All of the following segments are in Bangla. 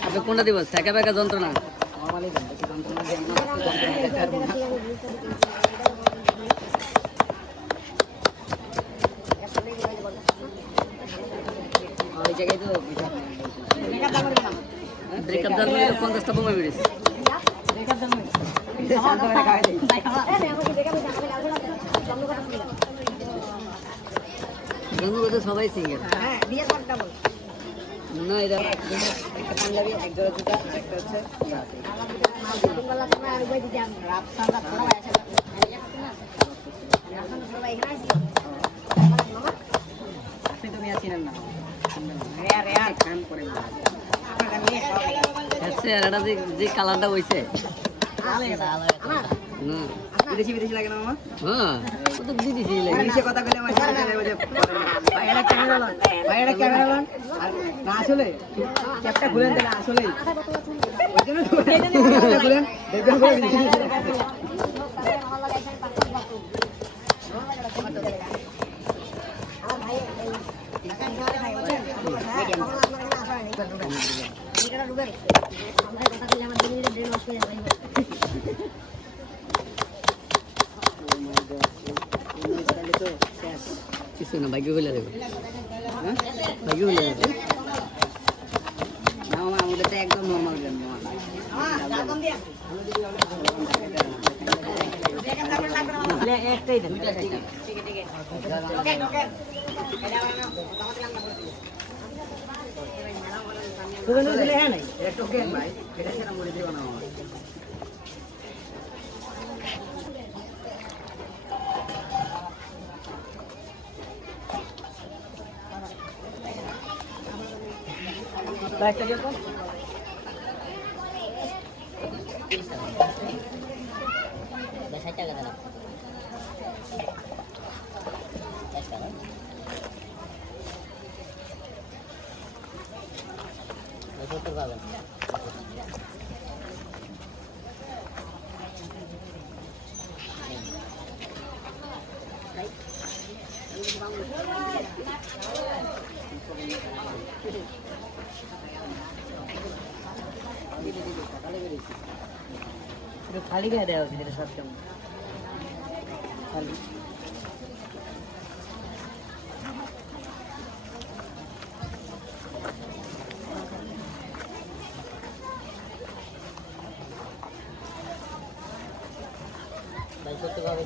আপনি কোনটা দিব? সেকা বেকা যন্ত্রণা? জায়গায় তো পঞ্চাশটা বোমা বেরিয়েছে সবাই সিঙ্গেল না এটা একটা পাঞ্জাবি এক জোড়া জুতা একটা হচ্ছে আপনি তো মেয়ে চিনেন না। রেয়া রেয়া খান করে এটা যে যে কালারটা হইছে। বিদেশি বিদেশি লাগে না মামা? হ্যাঁ। তো লাগে। ইংলিশে কথা ক্যামেরা লন ক্যামেরা লন আর না আসলে ক্যাপটা খুলেন তাহলে আসলে ওই জন্য খুলেন। দেখবেন করে কিছু না ভাগ্য বলে দেবে ভাগ্য বলে দেবে না মামা আমাদের তো একদম নর্মাল গান একটাই দেন হ্যাঁ নাই এটা টোকেন ভাই এটা সেটা মরে দিও না মামা ব্যাগটা দিয়ে তো খালি গায়ে দেওয়া উচিত এটা সব কেমন খালি। তাই সত্যি পাবে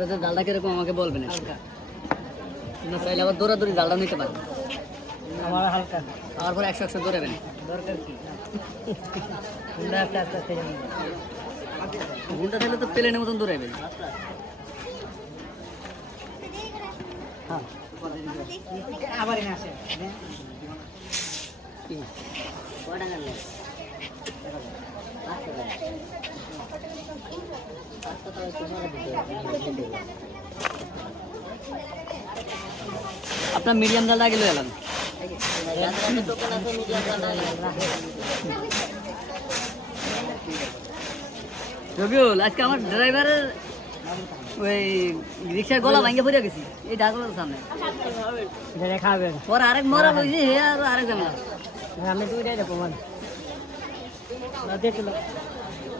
আপনাদের জালটা কীরকম আমাকে বলবেন। হালকা। না চাইলে আবার দৌড়াদৌড়ি জালটা নিতে পারেন। আমার হালকা। খাওয়ার পর একশো একশো দৌড়াবেন। দরকার কি? আস্তে আস্তে আস্তে ঘুমটা থাকলে তো প্লেনের মতন দৌড়াবেন হ্যাঁ। আবার আসে। আপনার মিডিয়াম জালটা আগে এলাম রবিউল আজকে আমার ড্রাইভারের ওই রিক্সার গলা ভাঙ্গে পড়ে গেছি। এই ঢাকলার সামনে। খাবেন। পরে আরেক মরা বলছি হে আর আরেক ঝামেলা আমি দুইটাই দেখো মানে দেখল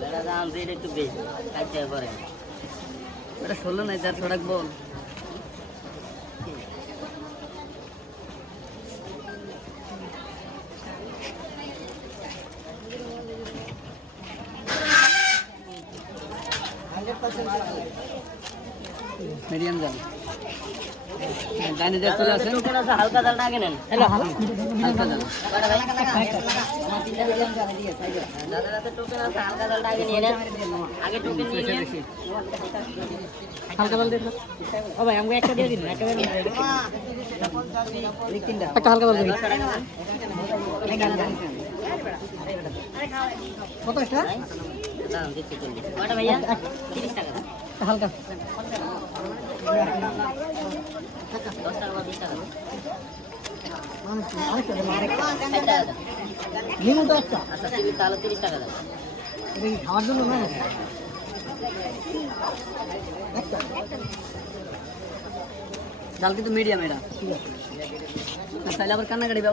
এটা দাম দিয়ে একটু বেশি কাটতে পরে এটা ষোলো নাই চারশো টাকা বল মিডিয়াম জাল ডাইনে দিয়ে চলে আসেন। হালকা জালটা আগে নেন হালকা জাল একটা দিন হালকা জাল দিবি কত। হালকা। দশ টাকা বা বিশ টাকা দাম। আরেকটা দেবো, আরেকটা। ষাট টাকা দাম। নিমু তো একটা আচ্ছা তাহলে তিরিশ টাকা দাম এটা কি খাওয়ার জন্য না একটা কিন্তু চাইলে আবার কান্নাকাটি